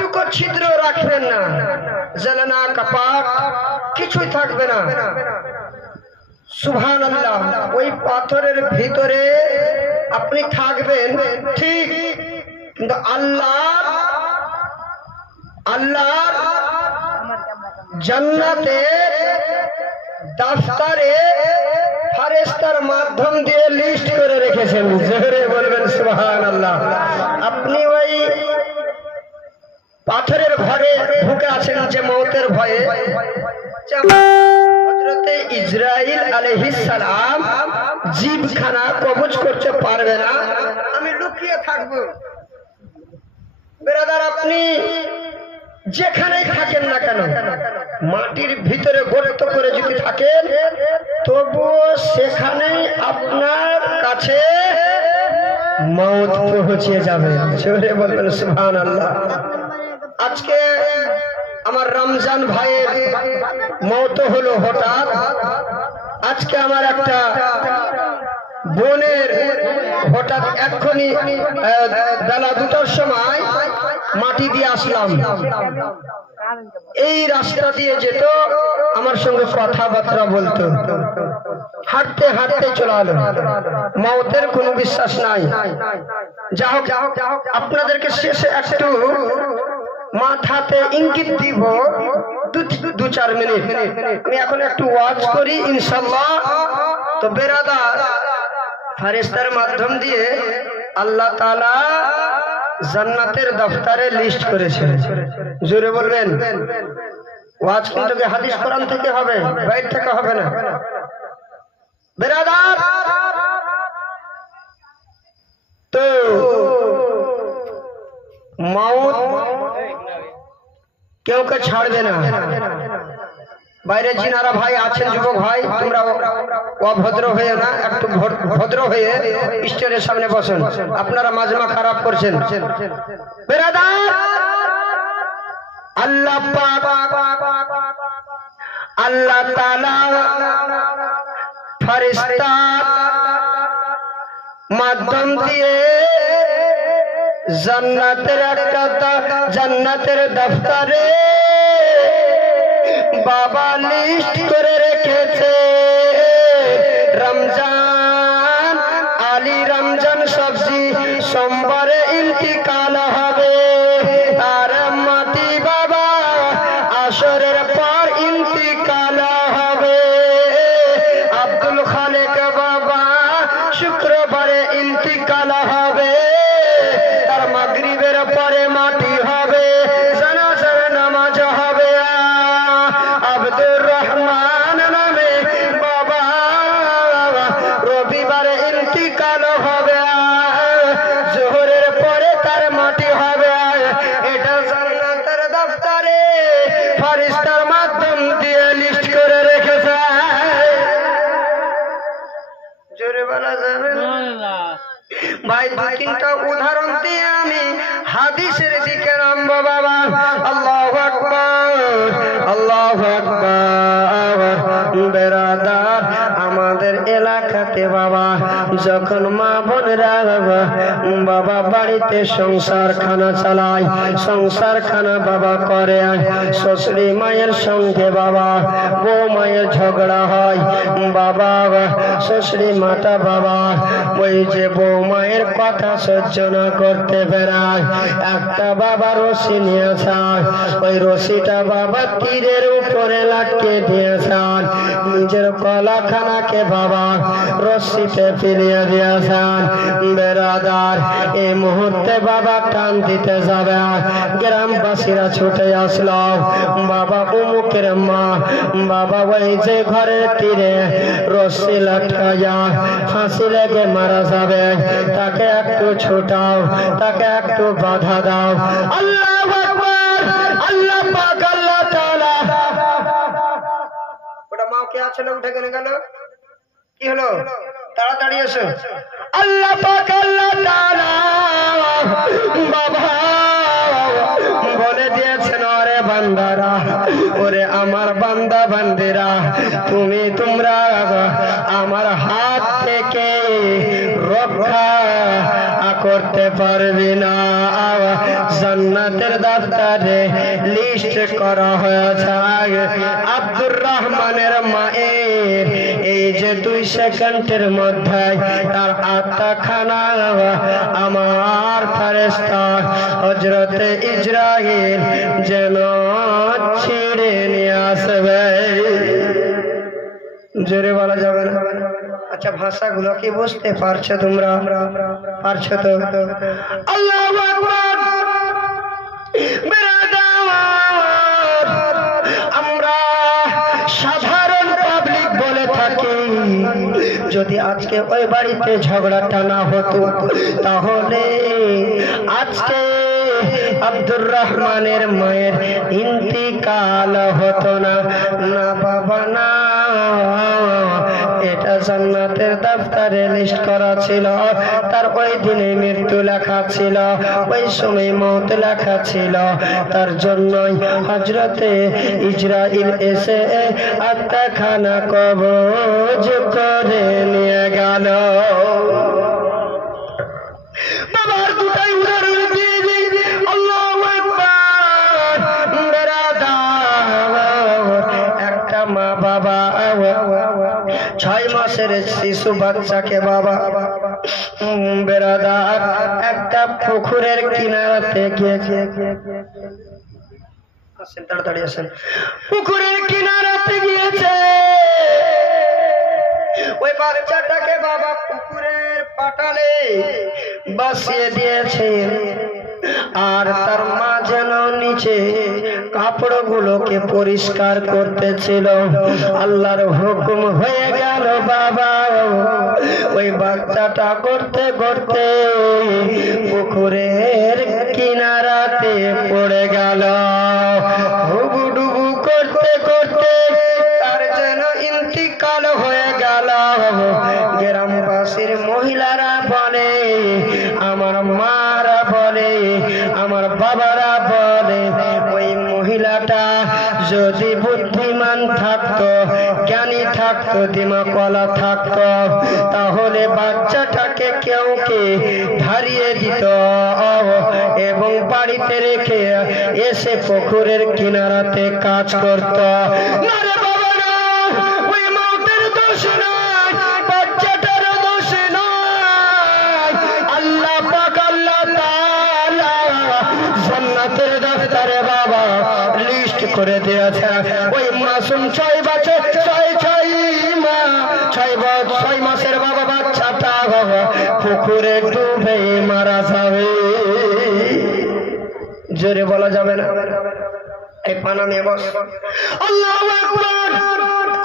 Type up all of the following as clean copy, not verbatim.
একটুকু ছিদ্র রাখবেন না, জ্বালানা কাপাক কিছুই থাকবে না। সুবহানাল্লাহ। ওই পাথরের ভিতরে আপনি থাকবেন ঠিক, কিন্তু আল্লাহ জান্নাতের দফতরে ফেরেশতার মাধ্যম দিয়ে লিস্ট করে রেখেছেন। জোরে বলবেন সুবহানাল্লাহ। আপনি ওই পাথরের ঘরে ঢুকে আছেন যে মওতের ভয়ে, হযরতে ইসরাইল আলাইহিস সালাম জিবখানা কবজ করতে পারবে না, আমি লুকিয়ে থাকব। বেরাদার, আপনি যেখানেই থাকেন না কেন, মাটির ভিতরে গর্ত করে যদি থাকেন, তবুও সেখানেই আপনার কাছে মওত পৌঁছে যাবে। জোরে বলবেন সুবহানাল্লাহ। আজকে আমার রমজান ভাইয়ের মওত হলো হঠাৎ। আজকে আমার একটা বোনের হঠাৎ এক্ষুনি বেলা 2টার সময় মাটি দিয়ে আসলাম, এই রাস্তা দিয়ে যেত, আমার সঙ্গে কথাবার্তা বলতো, হাঁটতে হাঁটতে চলে এলো। মওতের কোনো বিশ্বাস নাই। যা হোক, আপনাদেরকে শেষে একটু মাথাতে ইঙ্গিত দিব, 2-4 মিনিট। আমি এখন একটু ওয়াজ করি ইনশাআল্লাহ। তো বেরাদার, ফেরেশতার মাধ্যম দিয়ে আল্লাহ তাআলা জান্নাতের দফতরে লিস্ট করেছে। জোরে বলবেন। ওয়াজ কিন্তু হাদিস কোরআন থেকে হবে, বাইরে থেকে হবে না। বেরাদার, তো মওত কেউ কে ছাড়বে না। বাইরে জিনারা ভাই আছেন, যুবক ভাই, তোমরা অভদ্র হয়ে না, একটু ভদ্র হয়ে স্টেজের সামনে বসেন। আপনারা মাজমা খারাপ করছেন। বেরাদার, আল্লাহ পাক আল্লাহ তাআলা ফেরেশতার মাধ্যম দিয়ে জান্নাতের দফতরে বাবা লিস্ট করে রেখেছে। রমজান আলী রমজান সবজি সোমবারে ইন্তিকাল হবে, আর মাটি বাবা আসরের পর ইন্তিকাল হবে। আব্দুল খালেক বাবা শুক্রবারে ইন্তিকাল হবে, তার মাগরিবের পরে মাটি হবে, জানাজার নামাজ হবে। আব্দুর রহমান নামে বাবা রবিবারে ইন্তিকাল হবে, জোহরের পরে তার মাটি হবে। এটা জান্নাতের দফতরে ফেরেশতার মাধ্যম দিয়ে লিস্ট করে রেখেছে। জোরে বলা যাবে না ভাই। 2-3টা উদাহরণ দিয়ে আমি হাদিসের দিকে নামবো বাবা। আল্লাহু আকবার, আল্লাহু আকবার। বেরাদার, আমাদের এলাকাতে বাবা যখন মা বোনেরা বাবা বাড়িতে সংসার খানা চালায়, সংসার খানা বাবা করে, শ্বশুরি মায়ের সঙ্গে বাবা বউ মায়ের ঝগড়া হয়, বাবা শ্বশুরি মাতা বাবা ওই যে বউ মায়ের কথা সহ্য না করতে বেড়ায়, একটা বাবা রশি নিয়ে যায়, ওই রশিটা বাবা তীরের উপরে লাগিয়ে দিয়েছেন, নিজের কলাখানাকে বাবা রশিতে ফিরিয়ে দিয়েছেন। বেরাদার, এই মুহূর্তে বাবা টান দিতে যাবে, গ্রামবাসীরা ছুটে আসলো, বাবা উমুকের মা বাবা ওই যে ঘরের তীরে রশি লটকায়া ফাঁসি লেগে মারা যাবে, তাকে একটু ছুটাও, তাকে একটু বাধা দাও। আল্লাহু আকবার, আল্লাহ পাক, আল্লাহ তাআলা। ওটা মা কে আছে না উঠে গেল, কি হলো? তাড়াতাড়ি এসো। আল্লাহ পাক, আল্লাহ তাআলা বাবা বলে দিয়েছেন, ওরে বান্দারা, ওরে আমার বান্দা বান্দিরা, তোমরা আমার হাত থেকে রক্ষা করতে পারবি না, জান্নাতের দফতরে লিস্ট করা হয়েছে আব্দুর রহমানের মায়ের এই যে 2 সেকেন্ডের মধ্যে তার আত্মাখানা আমার ফেরেশতা হযরতে ইসরাইল যেন ছিঁড়ে নিয়ে আসবে। জোরে বলা যাবে না? আচ্ছা, ভাষাগুলো কি বুঝতে পারছো তোমরা? পারছো তো? আল্লাহু আকবার। আমরা সাধারণ পাবলিক বলে থাকি, যদি আজকে ওই বাড়িতে ঝগড়াটা না হতো তাহলে আজকে আব্দুর রহমানের মায়ের ইন্তিকাল হতো না। না বাবা না, এটা জান্নাতের দফতরে লিস্ট করা ছিল, তার ওই দিনে মৃত্যু লেখা ছিল, ওই সময় মওত লেখা ছিল। তার জন্যই হযরতে ইসরাইল এসে আত্মাখানা কবজ করে নিয়ে গেল। বাবার দুটাই উদাহরণ দিয়ে দিই। আল্লাহু আকবার। একটা মা বাবা 6 মাসের শিশু বাচ্চাকে বাবা বেরাদার একটা পুকুরের কিনারাতে গিয়েছে। তাড়াতাড়ি আসেন। পুকুরের কিনারাতে গিয়েছে, ওই বাচ্চাটাকে বাবা পুকুরের পাটালে বসিয়ে দিয়েছে, আর তার মা যেন নিচে কাপড়গুলোকে পরিষ্কার করতেছিল। আল্লাহর হুকুম হয়ে গেল বাবা, ওই বাচ্চাটা করতে করতে পুকুরের কিনারাতে পড়ে গেল। ডুবু করতে করতে তার যেন ইন্তিকাল হয়ে গেল। গ্রামবাসীর মহিলারা বলে, আমার মারা বলে, আমার বাবারা বলে, ওই মহিলাটা যদি বুদ্ধিমান থাকতো, জ্ঞানী থাকতো, দিমাগওয়ালা থাকতো, তাহলে বাচ্চাটাকে কেউ কে হারিয়ে দিত এবং বাড়িতে রেখে এসে পুকুরের কিনারাতে কাজ করত। করে দিয়েছে ওই মাসুম 6 বছর 6 মাসের বাবা বাচ্চাটা পুকুরে ডুবে মারা যাবে। জোরে বলা যাবে না? এই পানা নিয়ে বস। আল্লাহু আকবার।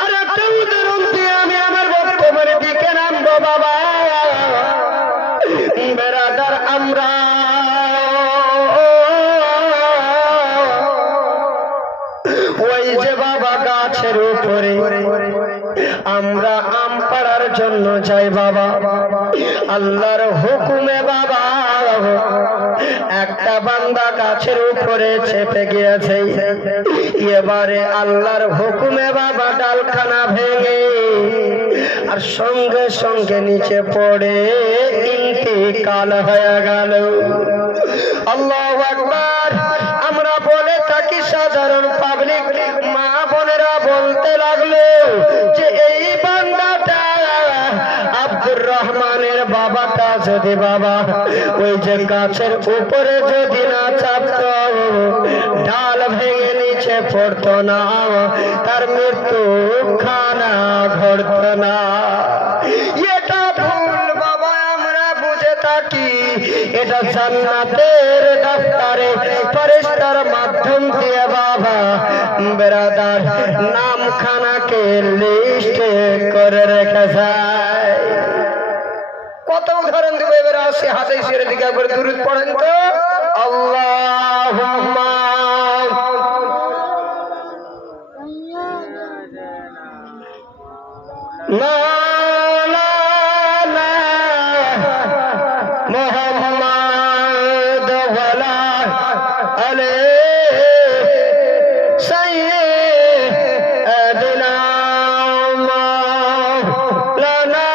আর একটা উদাহরণ দিয়ে আমি আমার বক্তব্যের দিকে নামবো বাবা। বেরাদার, আমরা ওই যে বাবা গাছের উপরে আমরা আম পাড়ার জন্য যাই বাবা, আল্লাহর হুকুমে বাবা একটা বান্দা গাছের উপরে চেপে গিয়েছে। এবারে আল্লাহর হুকুমে বাবা ডালখানা ভেঙে আর সঙ্গে সঙ্গে নিচে পড়ে ইন্তিকাল হয়ে গেল। আল্লাহু আকবার। আমরা বলে থাকি, সাধারণ পাবলিক মা বোনেরা বলতে লাগলো যে এই বান্দাটা আব্দুর রহমানের বাবাটা যদি বাবা ওই যে গাছের উপরে যদি না চাপতো, ডাল ভেঙে নিচে পড়তো না, তার মৃত্যু খানা ঘটতো না। এটা ভুল বাবা, আমরা বুঝে থাকি। এটা জান্নাতের দফতরে ফেরেশতার মাধ্যম দিয়ে বাবা বেরাদার নামখানাকে লিস্ট করে রেখে যায়। কত উদাহরণ দেবো, এবার আসে হাদিসের দিকে একবার দুরূদ পড়েন তো। আল্লাহুম্মা মাওলানা মুহাম্মদ ওয়ালা আলাইহি সাইয়্যিদিনা মাওলানা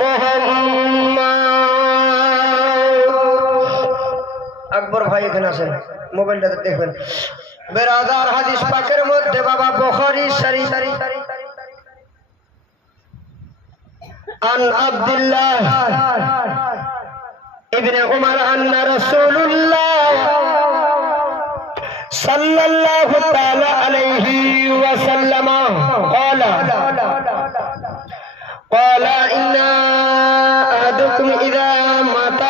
মুহাম্মদ ভাই এখানে আসেন, মোবাইলটাতে দেখবেন। বেরাদার হাদিস পাকের মধ্যে বাবা বুখারী শরীফ আন আব্দুল্লাহ ইবনে উমর আন্না রাসূলুল্লাহ সাল্লাল্লাহু তাআলা আলাইহি ওয়াসাল্লাম قال إن أحدكم إذا مات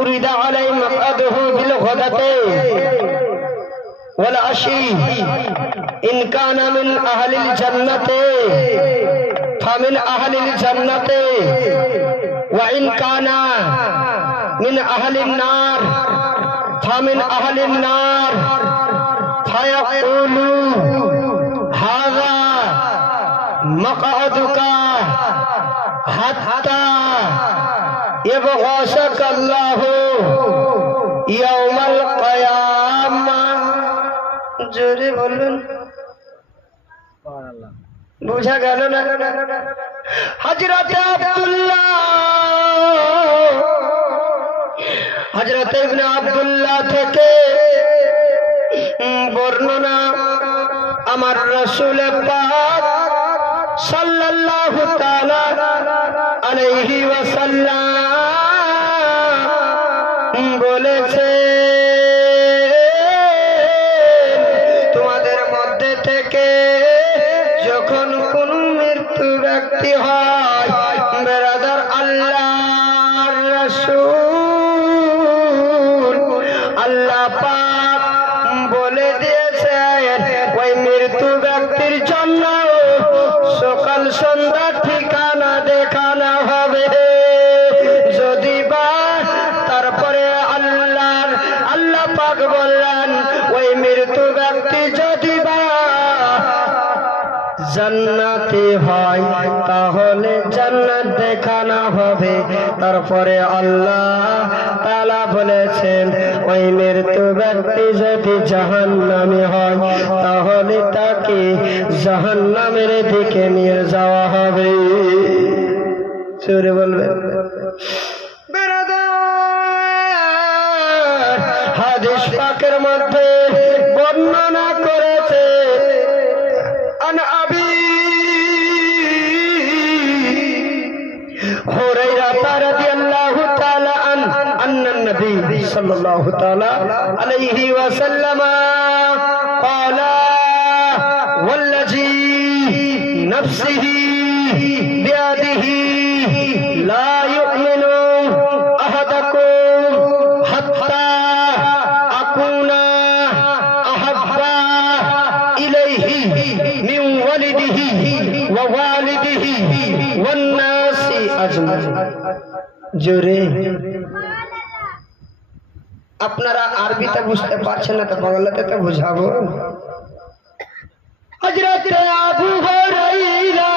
أريد عليه مقعده بالغداة والعشي إن كان من أهل الجنة فمن أهل الجنة وإن كان من أهل النار فمن أهل النار فيقول هذا مقعدك حتى يبعثك الله يوم القيامة জোরে বলুন বুঝা গেল না হযরত আব্দুল্লাহ হযরত ইবনে আব্দুল্লাহ থেকে বর্ণনা আমার রাসূল পাক সাল্লাল্লাহু তাআলা আলাইহি ওয়াসাল্লাম বলেছে তোমাদের মধ্যে থেকে যখন কোন মৃত্যু ব্যক্তি হয় বেরাদার আল্লাহর রাসূল আল্লাহ পাক বলে দিয়েছেন ওই মৃত্যু ব্যক্তির জন্য সকাল সন্ধ্যা ঠিকানা দেখানো হবে। যদি বা তারপরে আল্লাহ পাক বললেন ওই মৃত্যু ব্যক্তি যদি বা জান্নাতি হয় তাহলে জান্নাত দেখানো হবে। তারপরে আল্লাহ তাআলা বলেছেন ওই মৃত্যু ব্যক্তি যদি জাহান্নামী হয় তাহলে তাকে জাহান্নামের দিকে নিয়ে যাওয়া হবে। জোরে বলবেন বেরাদার হাদিস পাকের মধ্যে বর্ণনা করেছে আন আবি হুরায়রা রাদিয়াল্লাহু তাআলা আন্না নবী সাল্লাল্লাহু তাআলা আলাইহি ওয়াসাল্লাম قال والذي نفسه بيده لا يؤمن أحدكم حتى أكون أحب إليه من ولده ووالده والناس أجمعين জোরে আপনারা আরবিতে বুঝতে পারছেন না তো বাংলাতে তো বুঝাবো। হযরত আবু হুরায়রা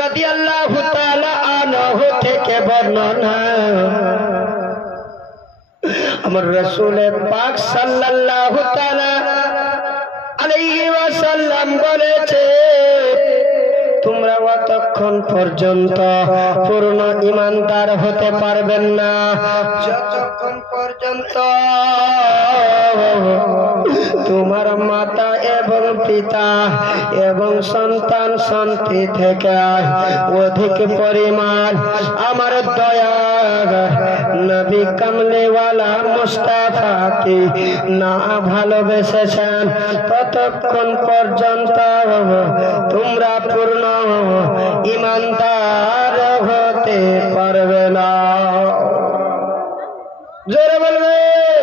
রাদিয়াল্লাহু তাআলা আনহু থেকে বর্ণনা আমার রাসূল পাক সাল্লাল্লাহু তাআলা আলাইহি ওয়াসাল্লাম বলেছে তোমরা ততক্ষণ পর্যন্ত পূর্ণ ঈমানদার হতে পারবেন না যতক্ষণ পর্যন্ত তোমার মাতা এবং পিতা এবং সন্তান সন্ততি থেকে অধিক পরিমাণ আমার দয়ার নবী কামলিওয়ালা মুস্তাফাকে না ভালোবেসেছেন ততক্ষণ পর্যন্ত তোমরা পূর্ণ ঈমানদার হতে পারবে না। জোরে বলবেন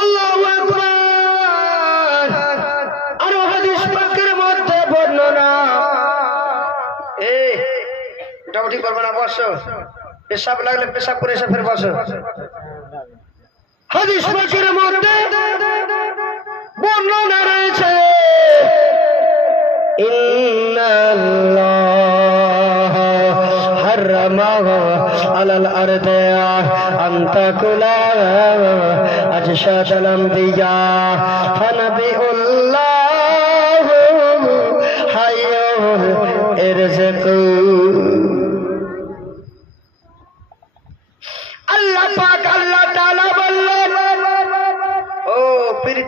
আল্লাহু আকবার। আর হাদিস পাকের মধ্যে বর্ণনা এটা ঠিক করবে না, বসো। পেশাব লাগলে পেশাব করে এসে ফের বসো। হাদিস পাকের মধ্যে বর্ণনা রয়েছে ইন্নাল্লাহ হারামাহু আলাল আরদি আন তাকুলা আজশাদাল আমবিয়া ফানাবিউল্লাহু হাইয়ুল ইরযাকু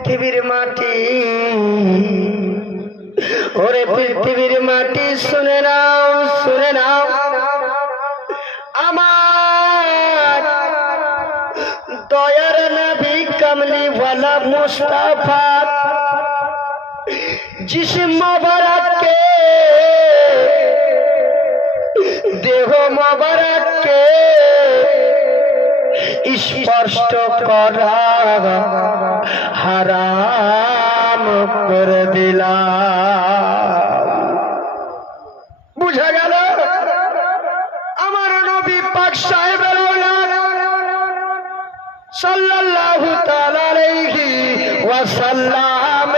পৃথিবীর মাটি, ওরে পৃথিবীর মাটি শুনে নাও, শুনে নাও, আমার দয়ার নবী কমলি ওয়ালা মুস্তাফা जिस्म मुबारक के देह मुबारक के स्पर्श करा हराम कर दिला। बुझा गেল আমার নবী পাক সাহেবের औलाद সাল্লাল্লাহু তাআলা আলাইহি ওয়াসাল্লাম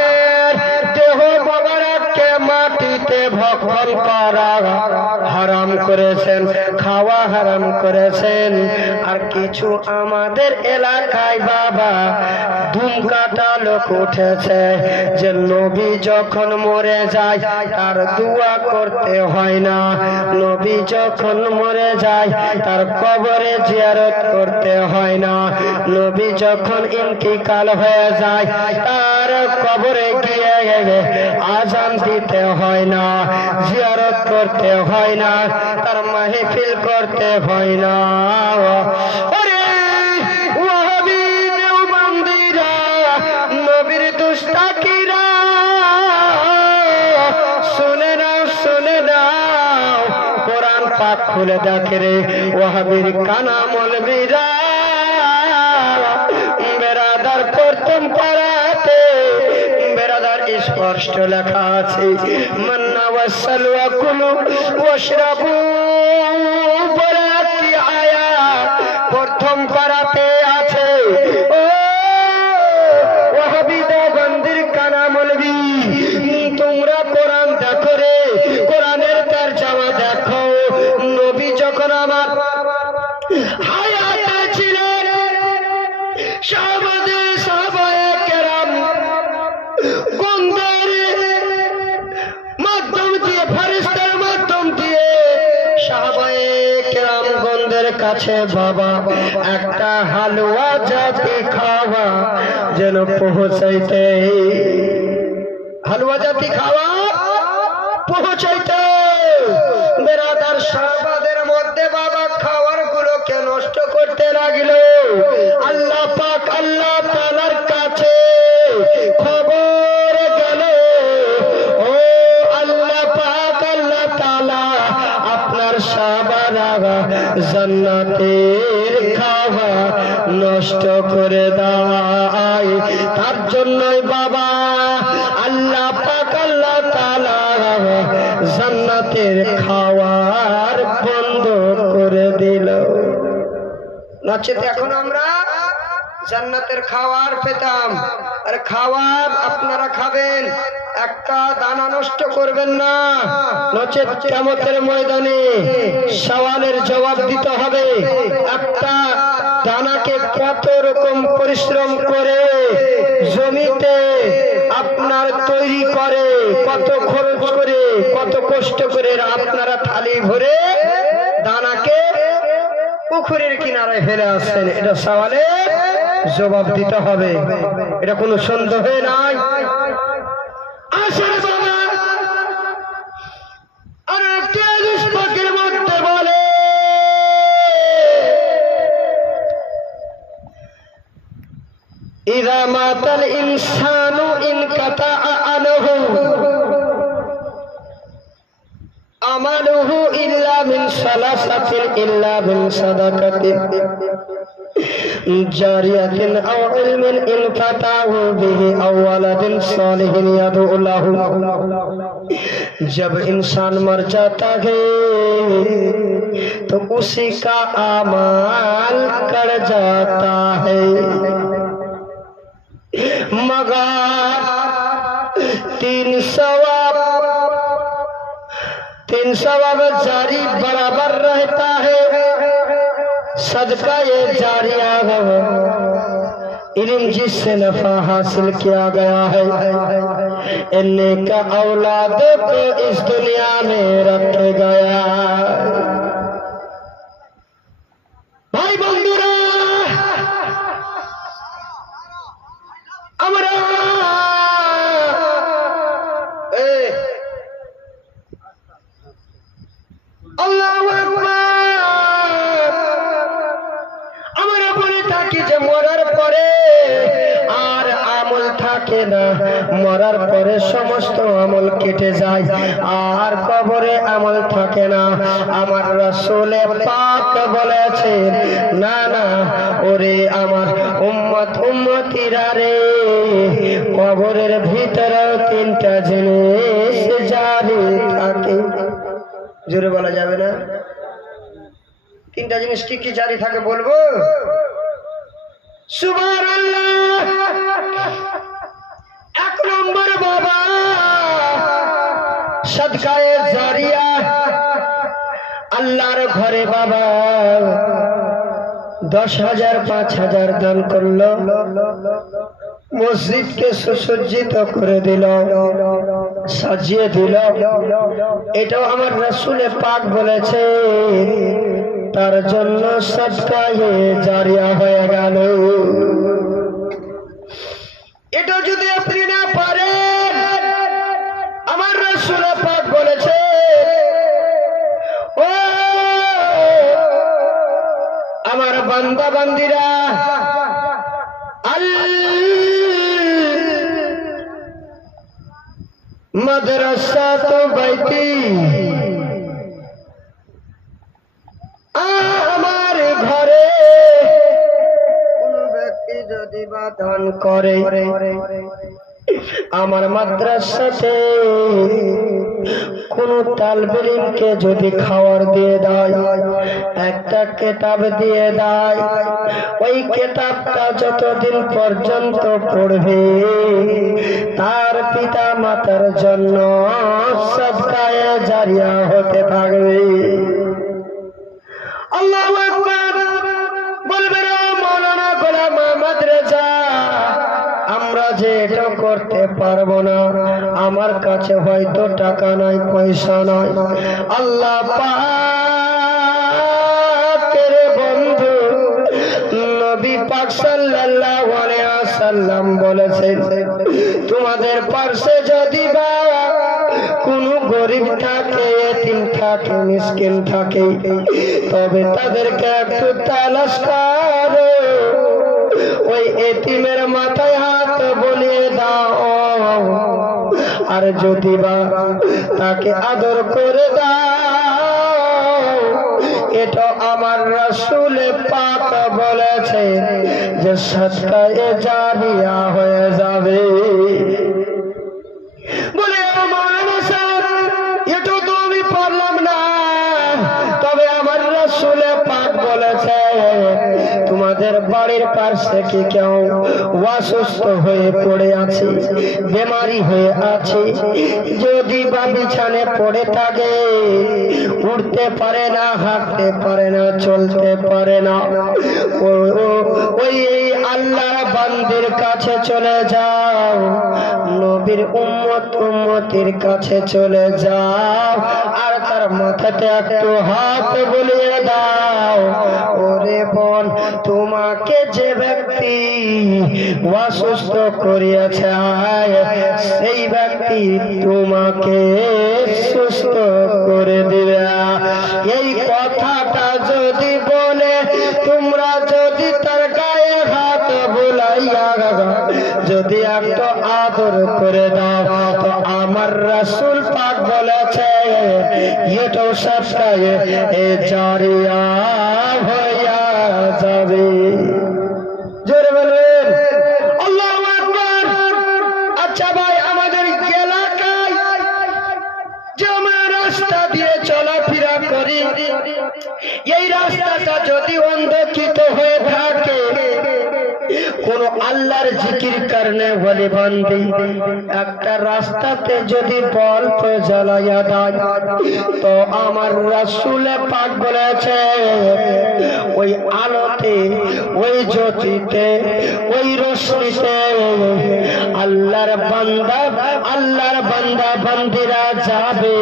দেহ মোবারককে মাটিতে ভক্ষণ করা হারাম করেছেন, খাওয়া হারাম করেছেন। আর কিছু আমাদের এলাকায় বাবা ধুমকাটা লোক উঠেছে যে নবী যখন মরে যায় তার দোয়া করতে হয় না, নবী যখন মরে যায় তার কবরে জিয়ারত করতে হয় না, নবী যখন ইন্তিকাল হয়ে যায় তার কবরে গিয়ে আজান দিতে হয় না, জিয়ারত করতে হয় না, তার মাহফিল করতে হয় না। ওরে ওয়াহাবি দেওবন্দিরা, নবীর দুস্তাকিরা, শুনে নাও, শুনে নাও, কোরআন পাক খুলে দেখে রে ওয়াহাবির কানা মৌলবীরা। বেরাদার প্রথম পারাতে বেরাদার স্পষ্ট লেখা আছে মান্না ওয়াসালওয়া কুলু ওয়াশরাবু বলে একটি আয়াত প্রথম পারাতে আছে। ও ওয়াহাবি দেওবন্দির কানা মৌলবী, তোমরা কোরআন দেখো রে, কোরআনের তরজমা দেখো। নবী যখন আমার হায়াতে ছিলেন সাহাবায়ে কেরাম গন্ধের মাধ্যম দিয়ে, ফেরেশতার মাধ্যম দিয়ে সাহাবায়ে কেরাম গন্ধের কাছে বাবা একটা হালুয়া জাতি খাওয়া যেন পৌঁছাইতে, হালুয়া জাতি খাওয়া পৌঁছাইতে। বেরাদার সাহাবাদের মধ্যে বাবা খাওয়ার গুলোকে নষ্ট করতে লাগল। আল্লাহ পাক আল্লাহ তাআলার কাছে খবর গেল, ও আল্লাহ পাক আল্লাহ তাআলা আপনার সাহাবারা জান্নাতের খাওয়া নষ্ট করে দেয়। তার জন্যই বাবা আল্লাহ পাক আল্লাহ তাআলা জান্নাতের খাওয়ার বন্ধ করে দিল। নচেত এখন আমরা জান্নাতের খাওয়ার পেতাম। আর খাওয়ার আপনারা খাবেন, একটা দানা নষ্ট করবেন না, নচেত কিয়ামতের ময়দানে সওয়ালের জবাব দিতে হবে। একটা দানাকে কত রকম পরিশ্রম করে জমিতে আপনার তৈরি করে, কত খরচ করে, কত কষ্ট করে আপনারা থালি ভরে দানাকে পুকুরের কিনারে ফেলে আসছেন, এটা সওয়ালের জবাব দিতে হবে, এটা কোনো সন্দেহ নাই। আসলে বাবা আর একটি হাদিস পাকের মধ্যে বলে ইযা মাতাল ইনসানু ইনকাতা আনহু আমালুহু ইল্লা মিন সালাসাতিন ইল্লা মিন সাদাকাতিন জারিয়াতিন আও ইলমিন ইনফাতাহু বিহি আও ওয়ালাদিন সালিহিন ইয়াদউ লাহু। जब इंसान मर जाता है तो उसी का अमाल कर जाता है, मगर 3 सवाब जारी बराबर रहता है। सदका ये जारिया इल्म जिससे नफा हासिल किया गया है, इन्ने का औलाद को इस दुनिया में रखे गया। भाई बंधुरा, আমরা মরার পরে সমস্ত আমল কেটে যায়, আর কবরে আমল থাকে না। আমার রাসূল পাক বলেছেন, না না ওরে আমার উম্মত উম্মতিরা রে, কবরের ভিতরেও তিনটা জিনিস জারি থাকে। জোরে বলা যাবে না? তিনটা জিনিস কি কি জারি থাকে বলবো? সুবহানাল্লাহ। এক নম্বর বাবা, সাদকায়ে জারিয়া। আল্লাহর ঘরে বাবা 10,000 5,000 দান করলো, মসজিদকে সুসজ্জিত করে দিল, সাজিয়ে দিল। এটাও আমার রাসূল পাক বলেছে, তার জন্য সাদকায়ে জারিয়া হয়ে গেল। এটা যদি আপনি না পারেন, আমার রাসূল পাক বলেছে, ও আমার বান্দা বান্দিরা, মাদ্রাসা তো বাইতি, আমার ঘরে কোন ব্যক্তি যদি বা দান করে, আমার মাদ্রাসাতে কোন তালবে ইলমকে যদি খাবার দিয়ে দেয়, একটা কিতাব দিয়ে দেয়, ওই কিতাবটা যতদিন পর্যন্ত পড়বে তার পিতা মাতার জন্য সাদকায়ে জারিয়া হতে থাকবে। আল্লাহু আকবার। বলবে রে মাওলানা গোলাম আহমদ রেজা, আমরা যে এটা করতে পারবো না, আমার কাছে হয়তো টাকা নাই, পয়সা নাই। আল্লাহ পাকের বন্ধু নবী পাক সাল্লাল্লাহু আলাইহি ওয়াসাল্লাম বলেছেন, তোমাদের পাশে যদি বা কোন গরিব থাকে, এতিম থাকে, মিসকিন থাকে, তবে তাদেরকে একটু তালাশ করো, ওই এতিমের মাথায় হাত বুলিয়ে দাও, আর যদি বা তাকে আদর করে দাও, এটা আমার রাসূল পাক বলেছে যে সাদকায়ে জারিয়া হয়ে যাবে। বলে মাওলানা সাহেব, এটা তো আমি পারলাম না, তবে আমার রাসূল পাক বলেছে, তোমাদের বাড়ির পাশে কি কেউ অসুস্থ হয়ে পড়ে আছে, বেমারি হয়ে আছে, যদি বা বিছানে পড়ে থাকে, উঠতে পারে না, হাঁটতে পারে না, চলতে পারে না, ওই আল্লাহর বান্দির কাছে চলে যাও, নবীর উম্মত উম্মতির কাছে চলে যাও, আর তার মাথাতে একটু হাত বুলিয়ে দাও। ওরে বোন, তোমাকে যে ব্যক্তি অসুস্থ করিয়াছে, সেই ব্যক্তি তোমাকে সুস্থ করে দিবে। এই কথাটা যদি বলে তোমরা যদি তার গায়ে হাত বুলাইয়া যদি একটা আদর করে দাও, তো আমার রাসূল পাক বলেছে এটাও সাদকায়ে জারিয়া হইয়া যাবে। জোরে বলেন আল্লাহু আকবার। আচ্ছা ভাই, আমাদের এলাকায় যে আমরা রাস্তা দিয়ে চলাফেরা করি, এই রাস্তাটা যদি অন্ধকার হয়ে থাকে, কোন আল্লাহর জিকির করনে বলে বান্দি একটা রাস্তাতে যদি বল্ব জ্বালাইয়া দেয়, তো আমার রাসূল পাক বলেছে ওই আলোতে, ওই জ্যোতিতে, ওই রশ্মিতে আল্লাহর বান্দা বান্দিরা যাবে,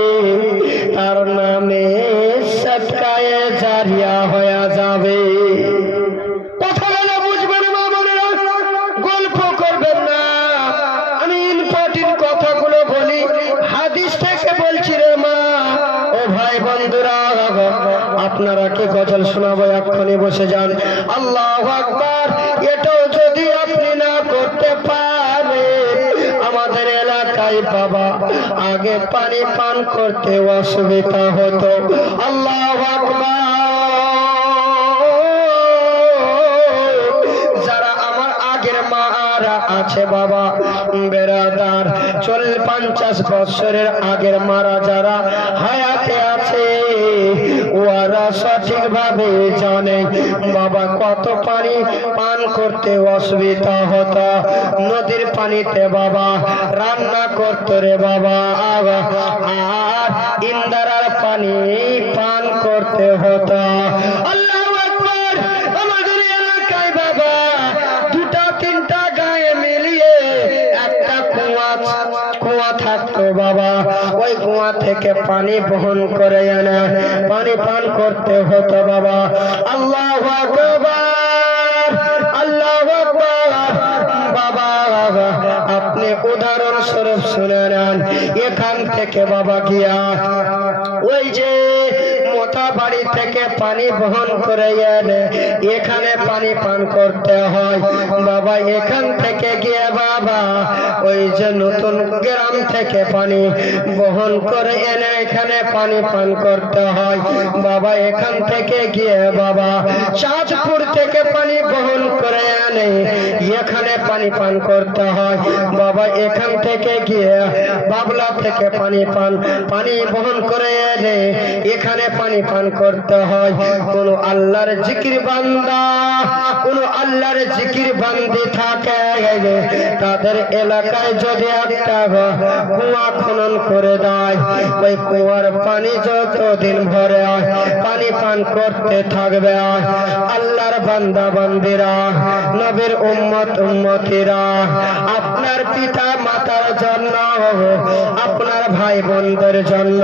তার নামে সাদকায়ে জারিয়া হয়ে যাবে। আপনারা কি গজল শোনাবো? এক্ষুনি বসে যান। আল্লাহু আকবার। এটাও যদি আপনি না করতে পারেন, আমাদের আগে পানি পান করতে অসুবিধা হতো। আল্লাহু আকবার। যারা আমার আগের মারা আছে বাবা বেরাদার, 50 বছরের আগের মারা যারা হায়াতে আছে, ওরা সঠিক ভাবে জানে বাবা কত পানি পান করতে অসুবিধা হতো। নদীর পানিতে বাবা রান্না করতো রে বাবা, আর ইন্দারার পানি পান করতে হতো। আল্লাহু আকবার। আমাদের এলাকায় বাবা 2-3টা গায়ে মিলিয়ে একটা কুয়া থাকতো বাবা। ওই কুয়া থেকে পানি বহন করে এনে পানি পান করতে হতো বাবা। আল্লাহু আকবার, আল্লাহু আকবার। বাবা আপনি উদাহরণ স্বরূপ শুনে নেন, এখান থেকে বাবা গিয়া ওই যে মোটা বাড়ি থেকে পানি বহন করে এনে এখানে পানি পান করতে হয় বাবা। এখান থেকে গিয়ে বাবা ওই যে নতুন গ্রাম থেকে পানি বহন করে এনে এখানে পানি পান করতে হয় বাবা। এখান থেকে গিয়ে বাবা চাঁদপুর থেকে পানি বহন করে এনে এখানে পানি পান করতে হয় বাবা। এখান থেকে গিয়ে বাবলা থেকে পানি বহন করে এনে এখানে পানি পান করতে হয়। কোন আল্লাহর জিকির বান্দা, কোন আল্লাহর জিকির বান্দি থাকে, তাদের এলাকায় যদি একটা কুয়া খনন করে দেয়, ওই কুয়ার পানি যতদিন ভরে পানি পান করতে থাকবে। আল্লাহর বান্দা বান্দিরা, নবীর উম্মত উম্মতিরা, আপনার পিতা মাতার জন্য, আপনার ভাই বোনদের জন্য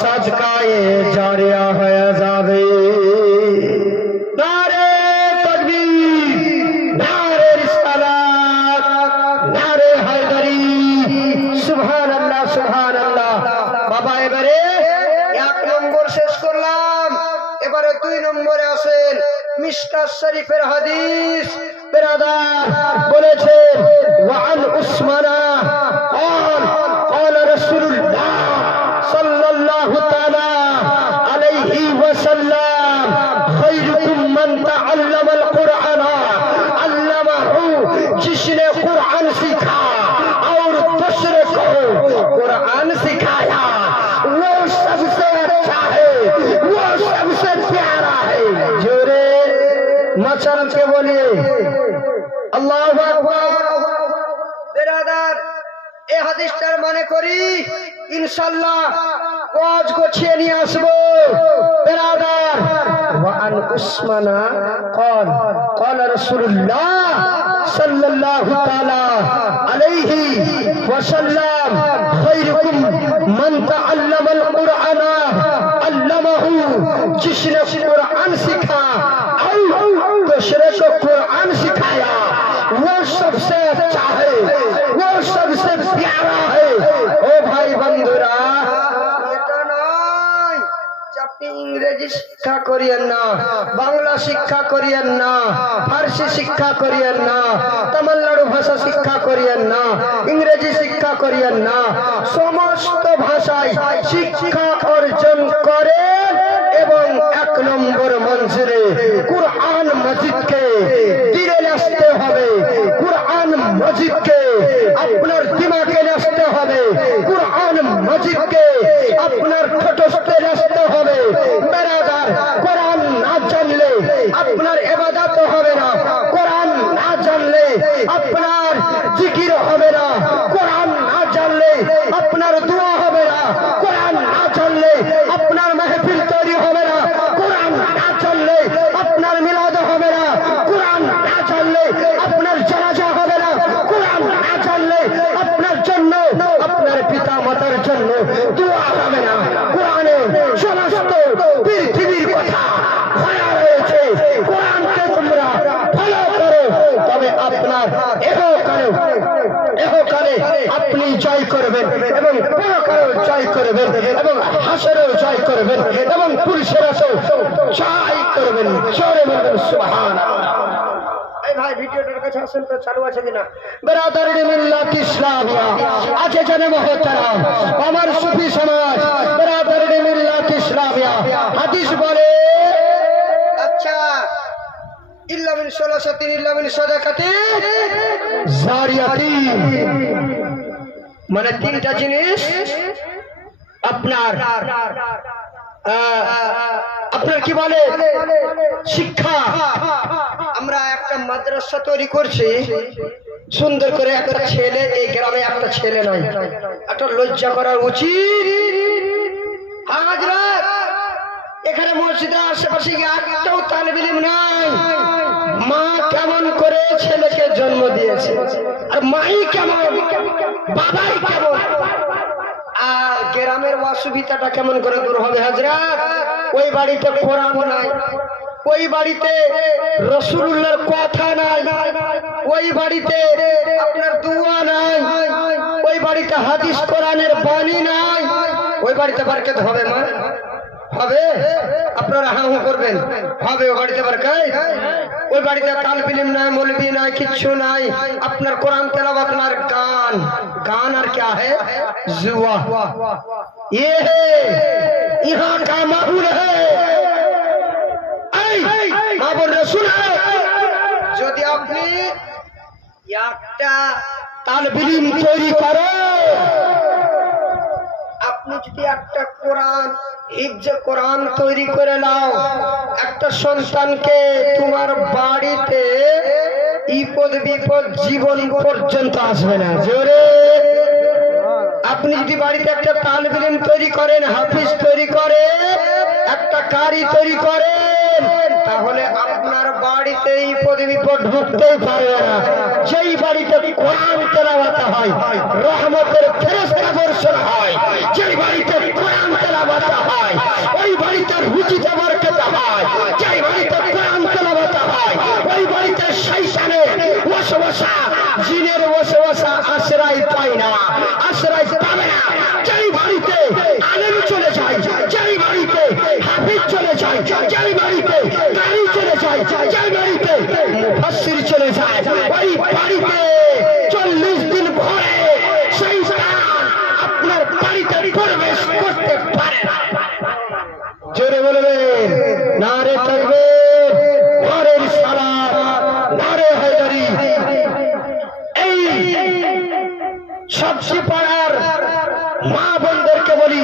সাজকায়ে জারিয়া হয়ে যাবে। নারে তাকবীর, নারে রিসালাত, নারে হায়দারি, সুবহানাল্লাহ সুবহানাল্লাহ। বাবা এবারে 1 নম্বর শেষ করলাম, এবারে 2 নম্বরে আসেন। মিশকাত শরীফের হাদিস বেরাদার বলেছেন, ওয়ান উসমানা قال رسول الله صلى الله تعالى عليه وسلم خيركم من تعلم القرآن علمه, जिसने कुरान सीखा और दूसरे को कुरान सिखाया वो सबसे अच्छा है, वो सबसे प्यारा है। जोरे मचल के बोलिए अल्लाहु আকবার। বেরাদার এই হাদিসটার মানে করি ইনশাআল্লাহ ওয়াজ গোছিয়ে নিয়ে আসবো। বেরাদার ওয়ান উসমানা قال رسول الله صلى الله تعالى عليه وسلم خيركم من تعلم القرآن علمه, जिसने कुरान सीखा और दूसरे को कुरान सिखाया वो सबसे अच्छा है, वो सबसे प्यारा है। ओ भाई बंधुरा, এটা নয় আপনি ইংরেজি শিক্ষা করিয়েন না, বাংলা শিক্ষা করিয়েন না, ফার্সি শিক্ষা করিয়েন না, তামিলনাড়ু ভাষা শিক্ষা করিয়েন না, ইংরেজি শিক্ষা করিয়েন না। সমস্ত ভাষায় শিক্ষা অর্জন করে এবং 1 নম্বর মঞ্জিলে কুরআন মজিদকে দিলে আসতে হবে, কুরআন মজিদকে আপনার দিমাগে আসতে হবে, কুরআন মজিদকে আপনার ঠোঁটে আসতে হবে। বেরাদার কোরআন না জানলে আপনার ইবাদত হবে না, কোরআন না জানলে আপনার জিকির হবে না, কোরআন না জানলে আপনার দোয়া হবে না, কোরআন না জানলে আপনার মাহফিল তৈরি হবে না, কোরআন না জানলে আপনার মিলাদ হবে না, কোরআন না জানলে আপনার জানাজা হবে না, কোরআন না জানলে আপনার জন্য আপনার পিতা মাতার জন্য দোয়া হবে না। কোরআনে সমস্ত পৃথিবীর কথা ভরা রয়েছে, কোরআনকে তোমরা ফলো করো, তবে আপনার এহকালে আপনি জয় করবেন এবং পরকালেও জয় করবেন এবং হাসরেও জয় করবেন এবং পুলিশের জয় করবেন। জোরে বলবেন সুবহানাল্লাহ। ভাই ভিডিওটার কাছে আসেন তো, চালু আছে কিনা? বেরাদারি মিল্লাত ইসলামিয়া আছে জানে মহতারাম, আমার সুফি সমাজ বেরাদারি মিল্লাত ইসলামিয়া হাদিস বলে, আচ্ছা ইল্লা মিন সালাসাতিন ইল্লা মিন সাদাকাতি জারিয়াতি, মানে তিনটা জিনিস আপনার আপনার কি বলে শিক্ষা। আমরা একটা মাদ্রাসা তৈরি করছি সুন্দর করে, একটা ছেলে এই গ্রামে একটা ছেলে নাই, একটা লজ্জা করা উচিত। হাজরাত এখানে মসজিদের আশেপাশে একটাও তালিব ইলম নাই। মা কেমন করে ছেলেকে জন্ম দিয়েছে, আর মাই কেমন, বাবাই কেমন, আর গ্রামের অসুবিধাটা কেমন করে দূর হবে? হাজরাত ওই বাড়িতে কোরআন নাই, ওই বাড়িতে রাসূলুল্লাহর কথা নাই, ওই বাড়িতে আপনার দুয়া নাই, ওই বাড়িতে হাদিস কোরআনের বাণী নাই, ওই বাড়িতে বরকত হবে? মা হবে? আপনারা হ্যাঁ হু করবেন, হবে ওই বাড়িতে বরকত? ওই বাড়িতে তালিব ইলম নাই, মৌলবি নাই, কিচ্ছু নাই, আপনার কোরআন তেলাওয়াত না, গান। গান আর क्या है? जुआ। ये है यहाँ का माहौल है, माहौल रसूल है। যদি আপনি একটা তালিব ইলম তৈরি করো, আপনি যদি একটা কোরআন হিফজ কোরআন তৈরি করে নাও, একটা সন্তানকে তোমার বাড়িতে বিপদ বিপদ জীবন পর্যন্ত আসবে না। জোরে আপনি যদি বাড়িতে একটা তালিব ইলম তৈরি করেন, হাফিজ তৈরি করে, একটা কারি তৈরি করেন, তাহলে আপনার বাড়িতে বিপদ বিপদ ঢুকতেই পারবে না। যেই বাড়িতে কোরআন তেলাওয়াত হয়, রহমতের ফেরেশতা বর্ষণ হয়, যেই বাড়িতে কোরআন তেলাওয়াত হয়, ওই বাড়িতে রুজিতে বরকত হয়। যেই বাড়িতে কোরআন তেলাওয়াত হয়, ওই বাড়িতে শয়তানের ওয়াসওয়াসা, জিনের ওয়াসওয়াসা আশ্রয় পায় না, আশ্রয় পাবে না। যেই বাড়িতে আলেম চলে যায়, যেই বাড়িতে হাফিজ চলে যায়, যেই বাড়িতে কারি চলে যায়, যেই বাড়িতে মুফাসসির চলে যায়, ওই বাড়িতে 40 দিন ভরে শয়তান আপনার বাড়িতে প্রবেশ করতে পারে না। জোরে বলবেন নারে তাকবীর, নারে রিসালাত, নারে হায়দারি। এই সবচেয়ে পাড়ার মা বোনদেরকে বলি,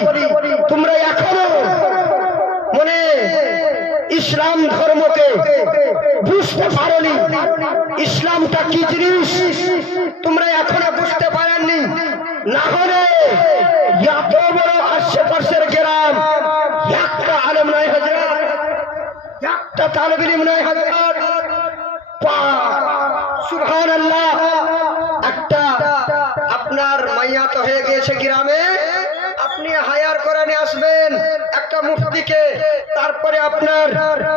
তোমরা এখনো মনে ইসলাম ধর্মকে বুঝতে পারোনি, ইসলামটা কি জিনিস তোমরা এখনো বুঝতে পারেননি। না হলে এত বড় আশেপাশের গ্রাম, একটা আলেম নাই হাজরাত, একটা তালিব ইলম নাই হাজরাত। সুবহানাল্লাহ, একটা আপনার মাইয়াত হয়ে গিয়েছে গ্রামে, আপনি হায়ার করে নিয়ে আসবেন একটা মুফতিকে, তারপরে আপনার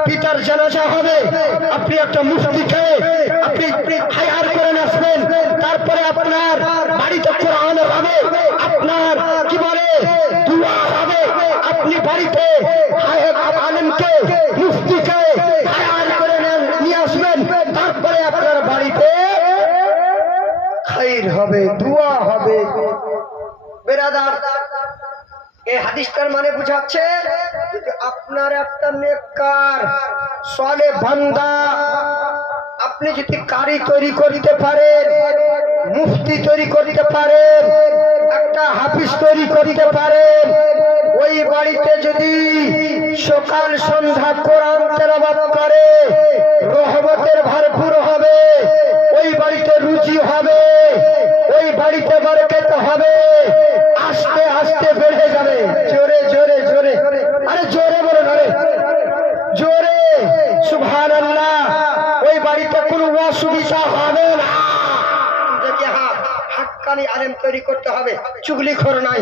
পিতার জানাজা হবে, আপনি একটা মুফতিকে আপনি হায়ার করে নিয়ে আসবেন, তারপরে আপনার বাড়িতে কোরআন হবে, আপনার কি বলে দুয়া হবে, আপনি বাড়িতে আলেমকে মুফতিকে হায়ার করে নিয়ে আসবেন, তারপরে আপনার বাড়িতে খাইর হবে, দুয়া হবে। বেরাদার এই হাদিসটার মানে বুঝাচ্ছে, যদি আপনার একটা নেককার সালেহ বান্দা, আপনি যদি কারি তৈরি করতে পারেন, মুফতি তৈরি করতে পারেন, একটা হাফিজ তৈরি করতে পারেন, ওই বাড়িতে যদি সকাল সন্ধ্যা কোরআন তেলাওয়াত করে, রহমতের ভরপুর হবে, ওই বাড়িতে রুচি হবে, ওই বাড়িতে বরকত হবে, আস্তে আস্তে বেড়ে যাবে। জোরে জোরে জোরে, আরে জোরে বলুন, আরে জোরে সুবহানাল্লাহ। ওই বাড়িতে কোনো অসুবিধা হবে না। হাক্কানি আলেম তৈরি করতে হবে, চুগলিখোর নাই,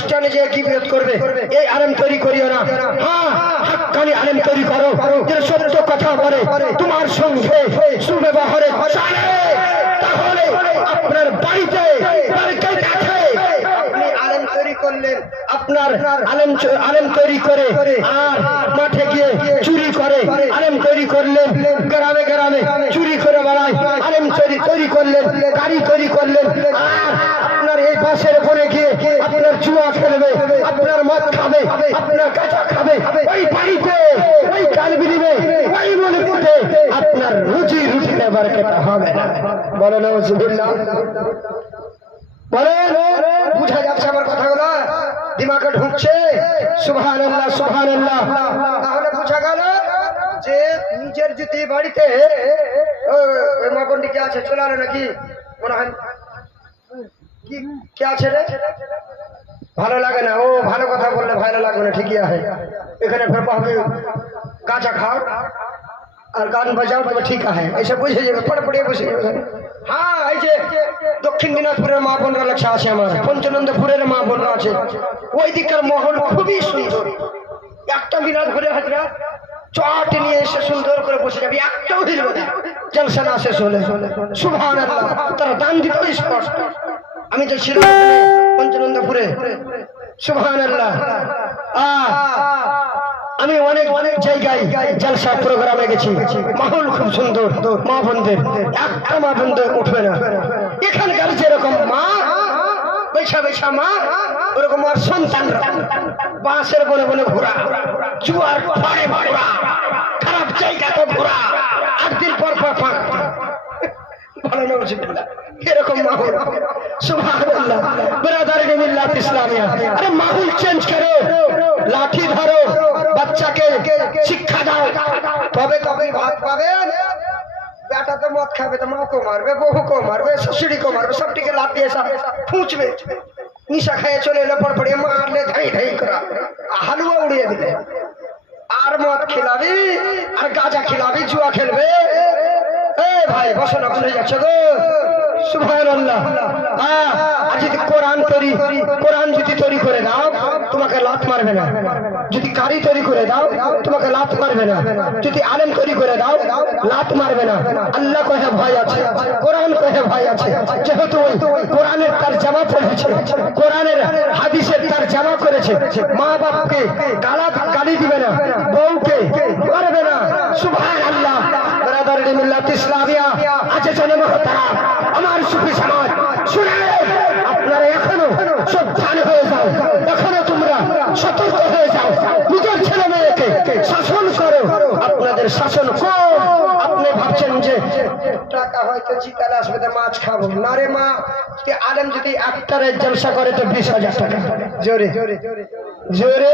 স্টানে যে গিবত করবে এই আলেম তৈরি করিও না। হ্যাঁ, হাক্কানি আলেম তৈরি করো, যে সত্য কথা বলে, তোমার সঙ্গে সুব্যবহারে চলে, তাহলে আপনার বাড়িতে বরকত আছে। আপনি আলেম তৈরি করলে করলেন আপনার আলেম তৈরি করে আর মাঠে গিয়ে চুরি করে আলেম তৈরি করলেন গ্রামে গ্রামে চুরি করে বেড়ায় আলেম তৈরি করলেন গাড়ি তৈরি করলেন আর আপনার এই বাসের উপরে গিয়ে আপনার জুয়া খেলবে আপনার মদ খাবে আপনার কাঁচা খাবে ওই বাড়িতে ওই কালবিরিবে ওই মনে আপনার রুচি রুটিতে বারকেতা হবে না বলো না নাউজুবিল্লাহ বলেন বুঝা যাচ্ছে আমার কথাগুলো দিমাগে ঢুকছে সুবহানাল্লাহ সুবহানাল্লাহ তাহলে বুঝা গেল যে নিজের যদি বাড়িতে ওই মাগন্ডি কে আছে চলে আলো নাকি মনে হয় কি কে আছে রে ভালো লাগে না ও ভালো কথা বললে ভালো লাগবে না ঠিকই আছে এখানে ফের পাবে গাঁজা খাও আর গান বাজাও তবে ঠিক আছে এইসব বুঝে যাবে পড়ে পড়ে বসে যাবে হ্যাঁ এই যে দক্ষিণ দিনাজপুরের মা বোনরা লেখা আছে আমার পঞ্চনন্দপুরের মা বোনরা আছে ওই দিকের মহল খুবই সুন্দর একটা বিরাট ঘরে হাজরা চট নিয়ে এসে সুন্দর করে বসে যাবে একটাও হিলবে না জলসা না শেষ হলে সুবহানাল্লাহ তারা দান দিত স্পষ্ট আমি তো ছিলাম পঞ্চনন্দপুরে সুবহানাল্লাহ আমি অনেক অনেক জায়গায় জলসা প্রোগ্রামে গেছি মাহৌল খুব সুন্দর মা বোনদের একটা মা বোনদের উঠবে না এখানকার যেরকম মা বেছা বেছা মা ওরকম আর সন্তান বাঁশের বনে বনে ঘোরা জুয়ার পাড়ে ঘোরা খারাপ জায়গাতে ঘোরা একদিন পর পর ফাঁক ভালো না উচিত এরকম মাহৌল সুবহানাল্লাহ বিরাদারিন মিল্লাত ইসলামিয়া আরে মাহৌল চেঞ্জ করো লাঠি ধরো বাচ্চাকে শিক্ষা দাও তবে তবে ভাত পাবেন বেটা তো মদ খাবে তো মাকে মারবে বহুকে মারবে শাশুড়িকে মারবে সবটিকে লাভ দিয়ে ফুঁচবে নিশা খাইয়ে চলে এলো পর পড়ে মারলে ধাই ধাই করা হালুয়া উড়িয়ে দিলে আর মদ খিলাবি আর গাঁজা খিলাবি জুয়া খেলবে ভাই বসো না ভুলে যাচ্ছ গো সুবহানাল্লাহ আর যদি কোরআন যদি তৈরি করে দাও তোমাকে লাত মারবে না যদি গাড়ি তৈরি করে দাও তোমাকে লাত মারবে না যদি আলেম তৈরি করে দাও লাত মারবে না আল্লাহ কহে ভয় আছে কোরআন কহে ভয় আছে যেহেতু কোরআনের তার জামা পড়েছে কোরআনের হাদিসের তার জামা করেছে মা বাপকে গালি দিবে না বউকে মারবে না সুবহানাল্লাহ বিরাদারিন মিল্লাত ইসলামিয়া আছে জনে মুহতারাম আমার সুফি সমাজ শুনে আপনারা এখনো সাবধান হয়ে যাও এখনো তোমরা সতর্ক হয়ে যাও নিজের ছেলে মেয়েকে শাসন করো আপনাদের শাসন কম আপনি ভাবছেন যে টাকা হয়তো জিতালে আসবে তো মাছ খাবো না রে মা যদি আলেম যদি একটারে জলসা করে তো 20,000 টাকা জোরে জোরে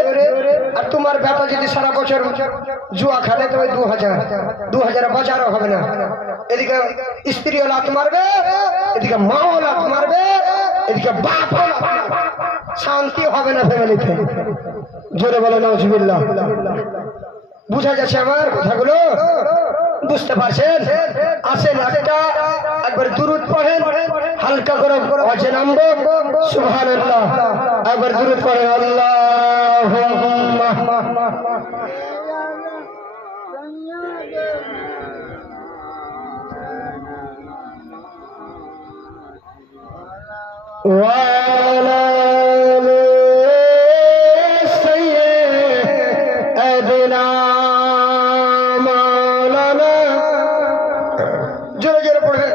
আর তোমার বেটা যদি সারা বছর জুয়া খেলে তো 2,000 বাজারও হবে না এদিকে স্ত্রীও লাত মারবে এদিকে মাও লাত মারবে এদিকে বাপও শান্তি হবে না ফ্যামিলিতে জোরে বলো নাউজুবিল্লাহ বুঝা যাচ্ছে আমার কথাগুলো বুঝতে পারছেন আসেন একবার দুরূদ পড়েন হালকা করে অজে নামবো সুবহানাল্লাহ একবার দুরূদ পড়েন আল্লাহুম্মা وعلى آل سيدنا مولانا جوره جوره পড়বেন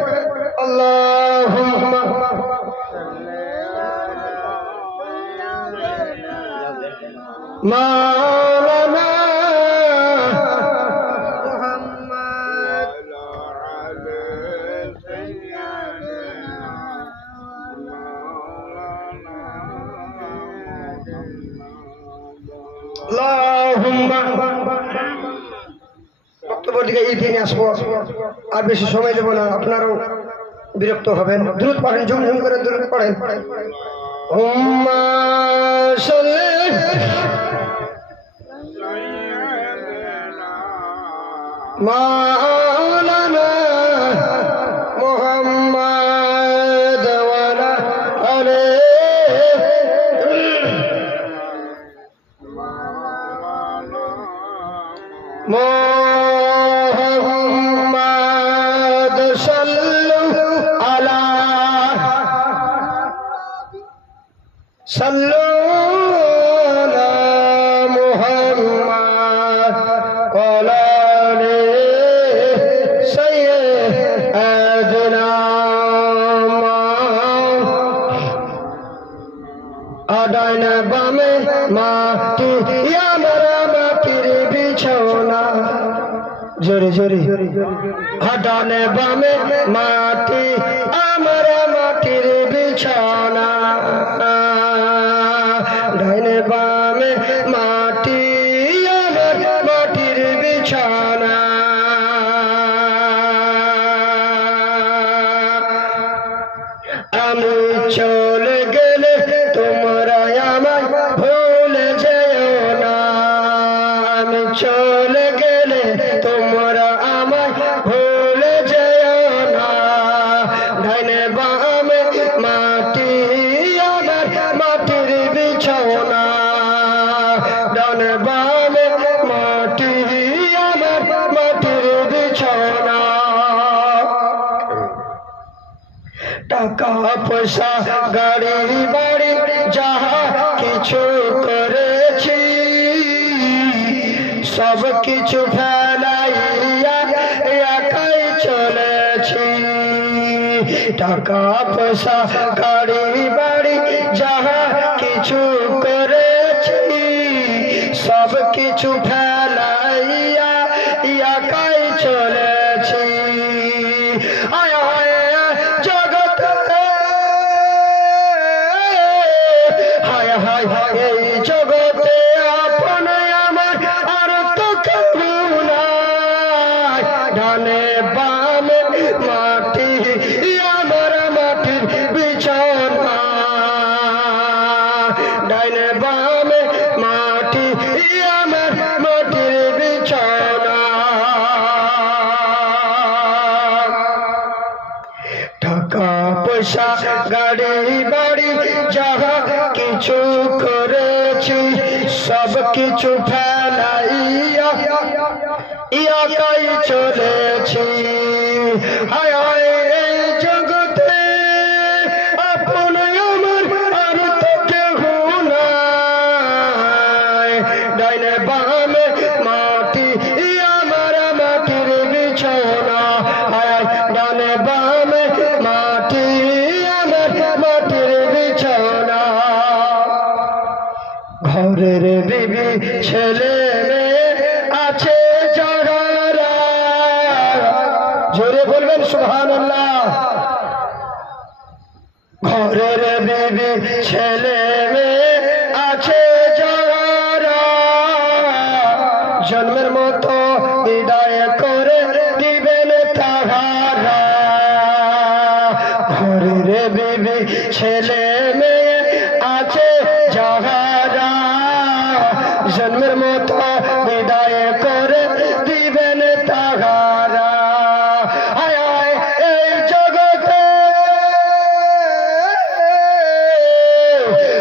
আল্লাহুম্মা مولانا বক্তব্য দিকে এগিয়ে আসবো আর বেশি সময় দেবো না আপনারও বিরক্ত হবেন দ্রুত পড়েন ঝুমঝুম করে দ্রুত পড়েন হুম্মা সাল্লি মাওলানা মুহাম্মদ ওয়ালা আলাইহি মুহাম্মদ সাল্লু আলা সাল্লু জোরে ডানে বামে মাটি আমার মাটির বিছানা ডানে বামে মাটি আমার মাটির বিছানা আমি চলে গেলে তোমরা আমায় ভুলে যেও না আমি চলে গেলে তোমরা আমায় ভুলে যেও না ডানে বামে মাটি আমার মাটির বিছানা ডানে বামে মাটি আমার মাটির বিছানা টাকা পয়সা গাড়ি বাড়ি যাহা কিছু করেছি সব কিছু ফেলাইয়া একাই চলেছি টাকা পয়সা গাড়ি বাড়ি যাহা কিছু করেছি সব কিছু ফেলাইয়া একাই চলেছি আয় আয় এই জগতে আপন আমার আর তো কেউ নাই ডানে বামে মাটি আমার মাটির বিছানা ডানে বামে মাটি আমার মাটির বিছানা টাকা পয়সা গাড়ি বাড়ি যাহা কিছু করেছি সব কিছু ফেলাইয়া একাই চলেছি হায় হায় এই জগতে আপন আমার আর তো কেউ নাই ডাইনে বামে মাটি আমার মাটির বিছানা হায় ডানে বামে মাটি আমার মাটির বিছানা ঘরের বিবি ছেলে মেয়ে আছে যারা জোরে বলবেন সুবহানাল্লাহ ঘরের বিবি ছেলে মেয়ে আছে যারা জন্মের মতো বিদায় করে দিবেন তাহারা ঘরের বিবি ছেলে মেয়ে আছে যারা জন্মের মতো বিদায় করে দিবেন তাহারা হায় হায় এই জগতে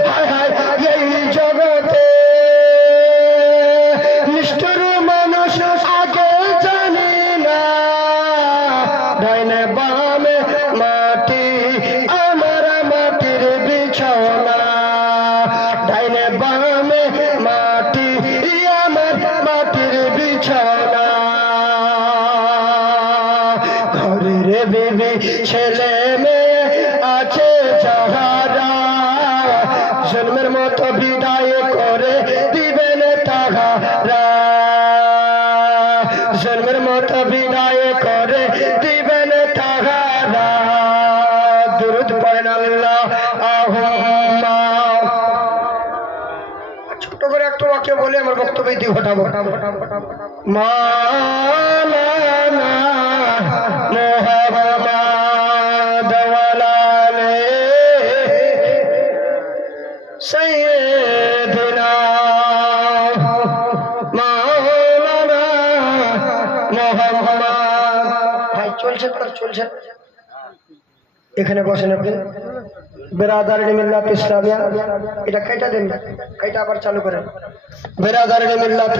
হায় হায় এই জগতে নিষ্ঠুর মানুষ আগে জানি না ডাইনে বামে মাটি আমার মাটির বিছানা ডাইনে বামে মাটি আমার মাটির বিছানা ঘরের বিবি ছেলে মেয়ে আছে যাহারা জন্মের মতো বিদায় করে দিবেন তাহারা জন্মের মতো বিদায় করে দিবেন তাহারা দুরূদ পড়েন আল্লাহুম্মা ছোট করে একটা বাক্য বলে আমার বক্তব্য দিয়ে ঘটাবো মাওলানা মুহাম্মদ ওয়ালালে সাইয়্যিদিনা মাওলানা মুহাম্মদ ভাই চলছে এখানে বসেন আপনি বেরাদারিন মিল্লাত ইসলামিয়া এটা কয়টা দিন কয়টা আবার চালু করেন বেরাদারিন মিল্লাত